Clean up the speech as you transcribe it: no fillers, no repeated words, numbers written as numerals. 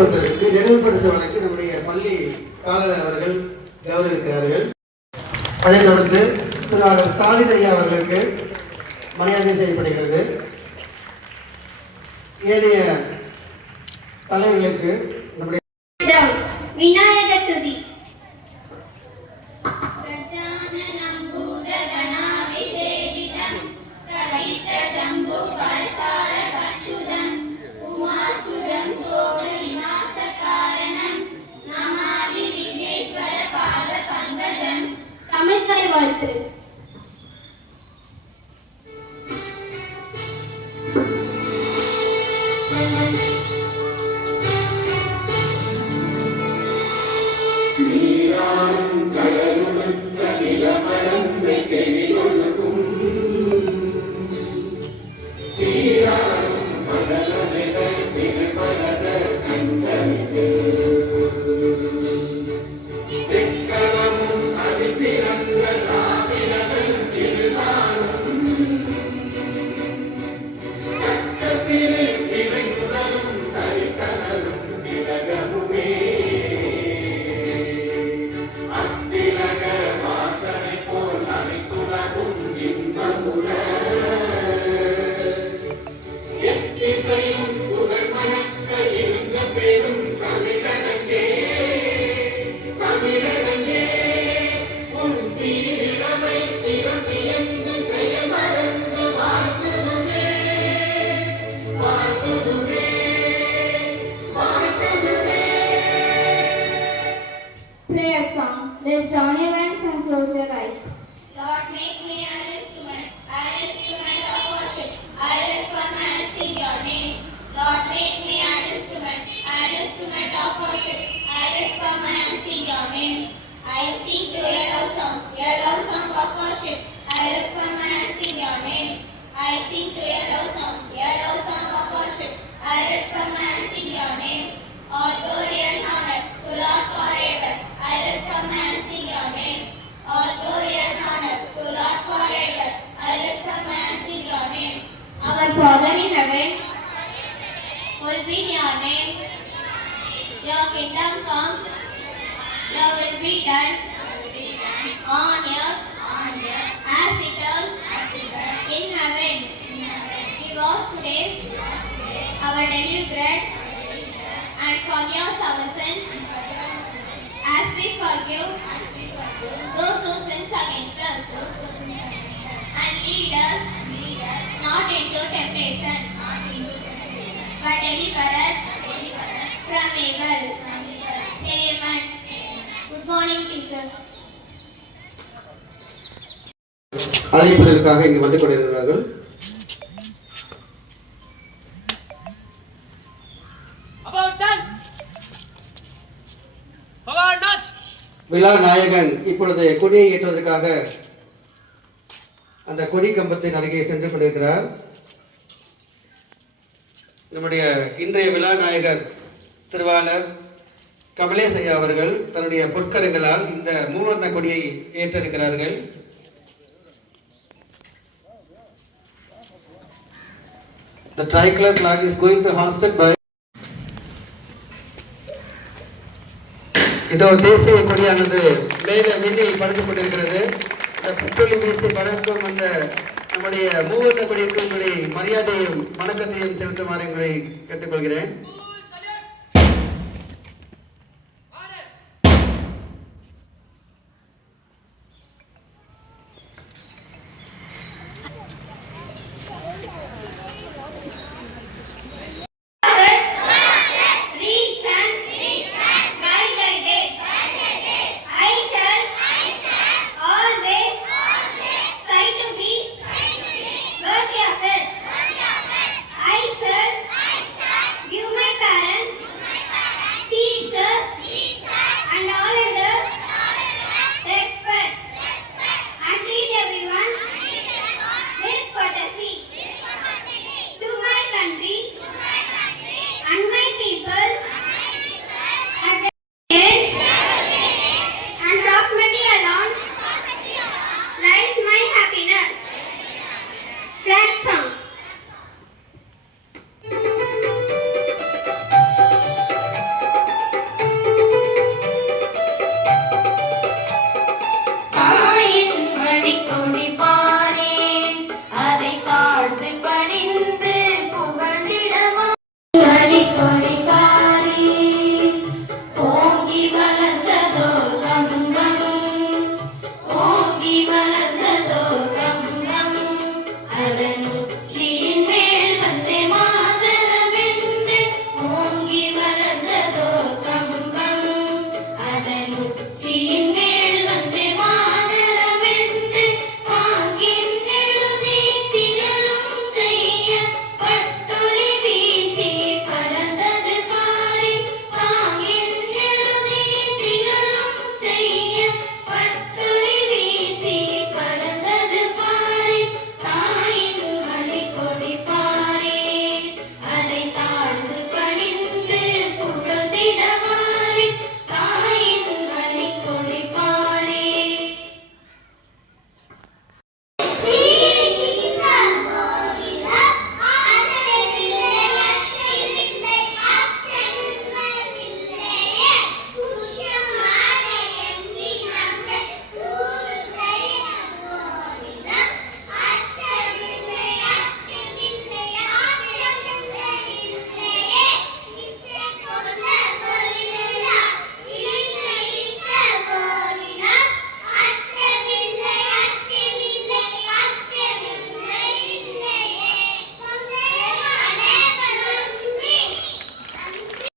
கொடுத்ததற்கு நினைவு பரிசு வழங்கி நம்முடைய பள்ளி காவலர் அவர்கள் கௌரவிக்கிறார்கள். அதைத் தொடர்ந்து திரு ஸ்டாலின் ஐயா அவர்களுக்கு மரியாதை செய்யப்படுகிறது. ஏனைய தலைவர்களுக்கு நம்முடைய விநாயக துதி தமிழ்தாய் வாழ்த்து. Prayer song. Let's join your hands and close your eyes. Lord, make me an instrument of worship. I lift my hands, sing your name. Lord, make me an instrument of worship. I lift my hands, sing your name. I sing to a love song of worship. I lift my hands, sing your name. I sing to a love song of worship. I lift my hands, sing your name. All glory and honor to Lord forever. I lift my hands, sing your name. All glory and honor to Lord forever. I lift my hands, sing your name. Our Father in heaven, will be your name. Your kingdom come. Your will be done on earth as it is in heaven. Give us today our daily bread, and forgive us our sins as we forgive those who sin against us. And lead us not into temptation, but deliver us from evil. Amen. Good morning, teachers. அழைப்பதற்காக இங்கு வந்து கொண்டிருக்கிறார்கள். விழா நாயகன் இப்பொழுது கொடியை ஏற்றுவதற்காக அந்த கொடி கம்பத்தின் அருகே சென்று கொண்டிருக்கிறார். நம்முடைய இன்றைய விழா நாயகர் திருவாளர் கமலேஷ் ஐயா அவர்கள் தன்னுடைய பொற்கரங்களால் இந்த மூவர்ண கொடியை ஏற்றிருக்கிறார்கள். The tricolor flag is going to hoisted by இதோ தேசிய கொடியானது மேலே விண்ணில் பறந்து கொண்டிருக்கிறது. இந்த புற்றொலி வீசி பறக்கும் அந்த நம்முடைய மூவர்ண கொடிக்கு உங்களை மரியாதையும் வணக்கத்தையும் செலுத்துமாறு உங்களை கேட்டுக்கொள்கிறேன்.